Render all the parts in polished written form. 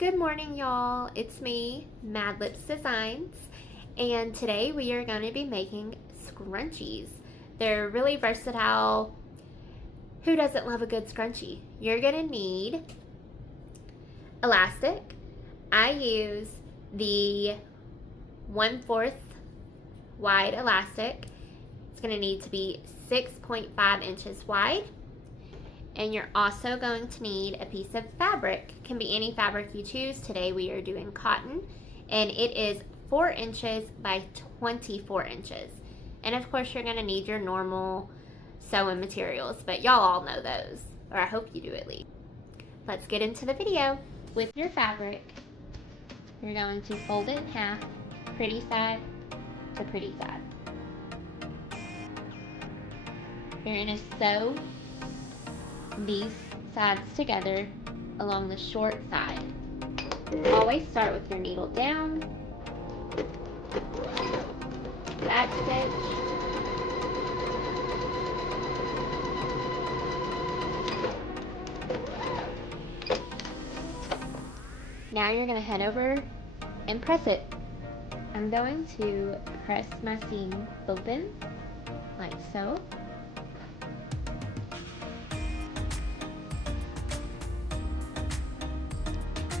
Good morning, y'all. It's me, Mad Lips Designs, and today we are going to be making scrunchies. They're really versatile. Who doesn't love a good scrunchie? You're going to need elastic. I use the 1/4 wide elastic. It's going to need to be 6.5 inches wide. And you're also going to need a piece of fabric. It can be any fabric you choose. Today we are doing cotton, and it is 4 inches by 24 inches. And of course you're going to need your normal sewing materials, but y'all all know those, or I hope you do at least. Let's get into the video. With your fabric, you're going to fold it in half, pretty side to pretty side. You're going to sew these sides together along the short side. Always start with your needle down, back stitch, now you're going to head over and press it. I'm going to press my seam open like so.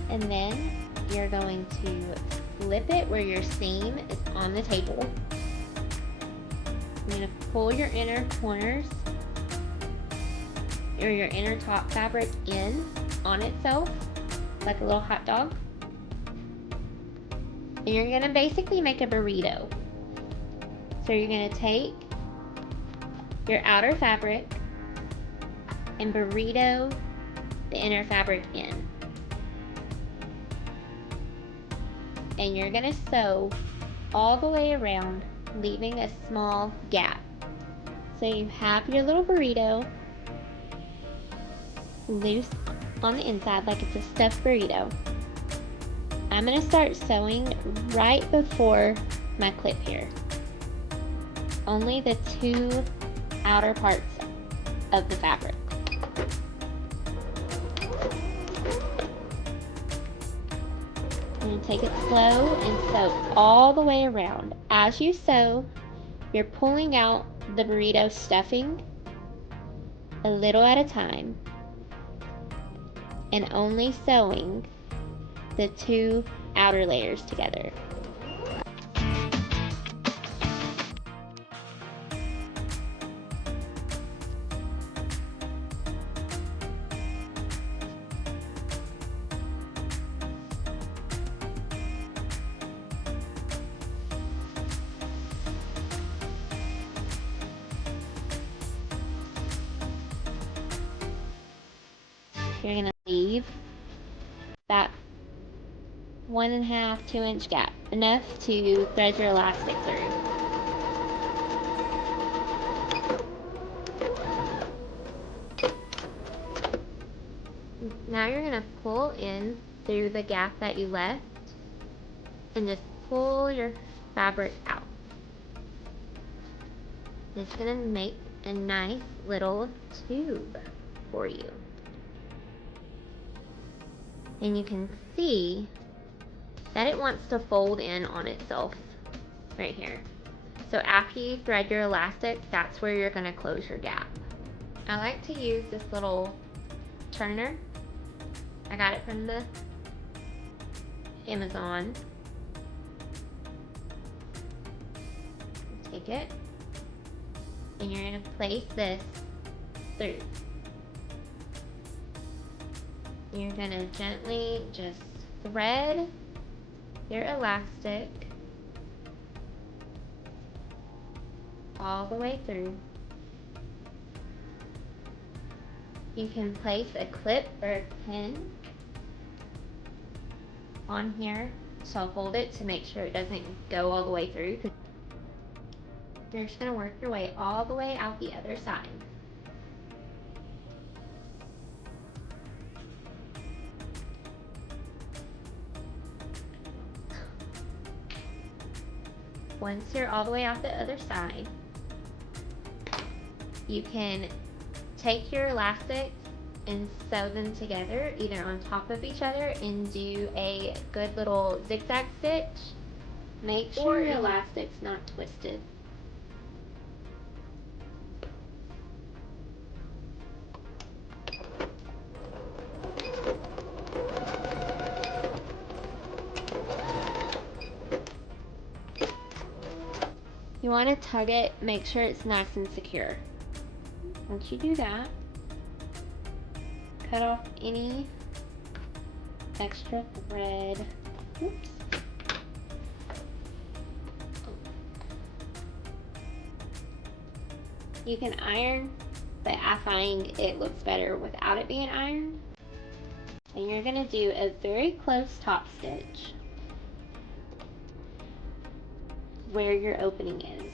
And then you're going to flip it where your seam is on the table. You're going to pull your inner corners or your inner top fabric in on itself like a little hot dog. And you're going to basically make a burrito. So you're going to take your outer fabric and burrito the inner fabric in. And you're going to sew all the way around, leaving a small gap. So you have your little burrito loose on the inside like it's a stuffed burrito. I'm going to start sewing right before my clip here. Only the two outer parts of the fabric. You're going to take it slow and sew all the way around. As you sew, you're pulling out the burrito stuffing a little at a time and only sewing the two outer layers together. You're going to leave that 1.5 to 2 inch gap, enough to thread your elastic through. Now you're going to pull in through the gap that you left and just pull your fabric out. It's going to make a nice little tube for you. And you can see that it wants to fold in on itself right here. So after you thread your elastic, that's where you're going to close your gap. I like to use this little turner. I got it from the Amazon. Take it and you're going to place this through. You're going to gently just thread your elastic all the way through. You can place a clip or a pin on here, so I'll hold it to make sure it doesn't go all the way through. You're just going to work your way all the way out the other side. Once you're all the way out the other side, you can take your elastic and sew them together either on top of each other and do a good little zigzag stitch. Make sure your elastic's not twisted. You want to tug it, make sure it's nice and secure. Once you do that, cut off any extra thread. Oops. You can iron, but I find it looks better without it being ironed. And you're going to do a very close top stitch where your opening is.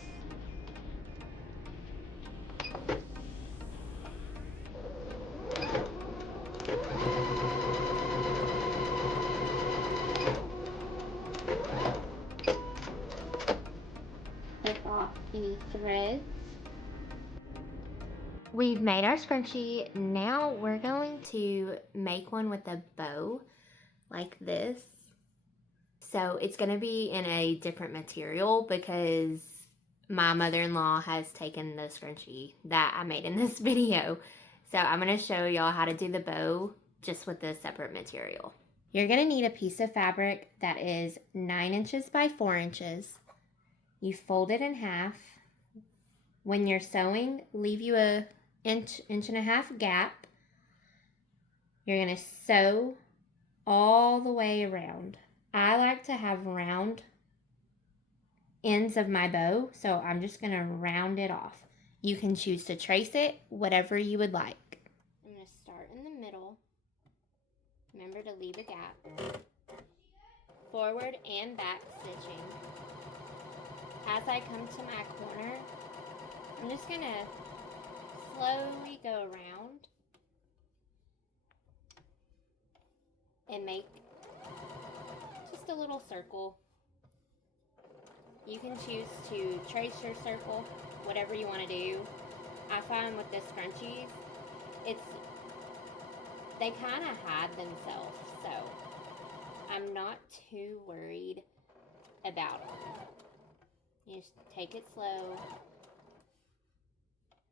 Clip off any threads. We've made our scrunchie. Now we're going to make one with a bow like this. So it's going to be in a different material because my mother-in-law has taken the scrunchie that I made in this video. So I'm going to show y'all how to do the bow just with a separate material. You're going to need a piece of fabric that is 9 inches by 4 inches. You fold it in half. When you're sewing, leave you a inch and a half gap. You're going to sew all the way around. I like to have round ends of my bow, so I'm just going to round it off. You can choose to trace it, whatever you would like. I'm going to start in the middle. Remember to leave a gap. Forward and back stitching. As I come to my corner, I'm just going to slowly go around and make just a little circle. You can choose to trace your circle, whatever you want to do. I find with the scrunchies, they kind of hide themselves, so I'm not too worried about them. You just take it slow,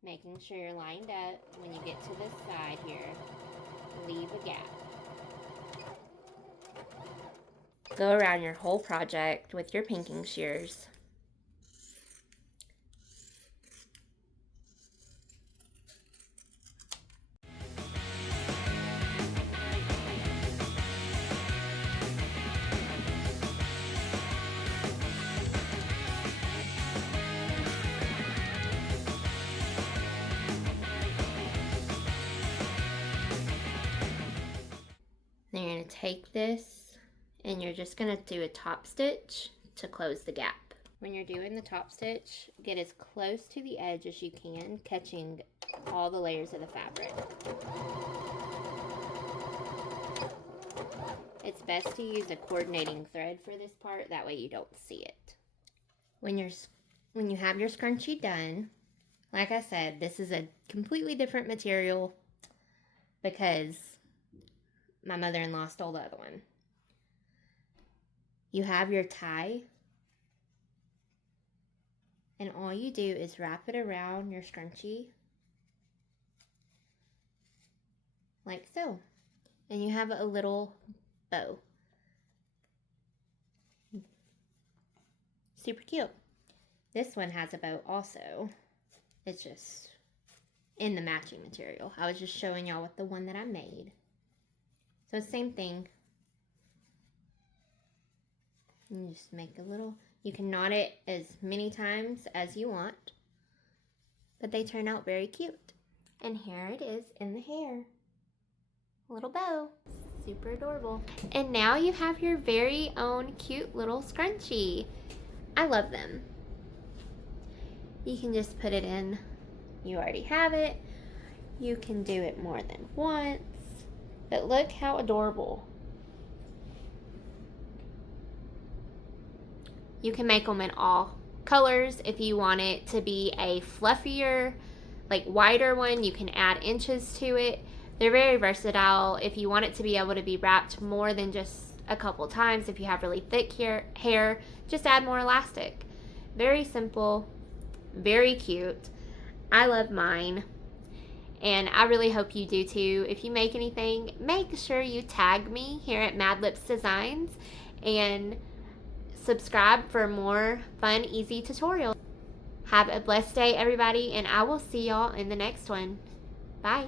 making sure you're lined up. When you get to this side here, leave a gap. Go around your whole project with your pinking shears. Then you're going to take this and you're just going to do a top stitch to close the gap. When you're doing the top stitch, get as close to the edge as you can, catching all the layers of the fabric. It's best to use a coordinating thread for this part, that way you don't see it. When you have your scrunchie done, like I said, this is a completely different material because my mother-in-law stole the other one. You have your tie, and all you do is wrap it around your scrunchie like so, and you have a little bow. Super cute. This one has a bow also. It's just in the matching material. I was just showing y'all with the one that I made. So same thing. You just make a little, you can knot it as many times as you want, but they turn out very cute. And here it is in the hair. A little bow. Super adorable. And now you have your very own cute little scrunchie. I love them. You can just put it in. You already have it. You can do it more than once. But look how adorable. You can make them in all colors. If you want it to be a fluffier, like wider one, you can add inches to it. They're very versatile. If you want it to be able to be wrapped more than just a couple times, if you have really thick hair, just add more elastic. Very simple, very cute. I love mine, and I really hope you do too. If you make anything, make sure you tag me here at Mad Lips Designs and subscribe for more fun, easy tutorials. Have a blessed day, everybody, and I will see y'all in the next one. Bye.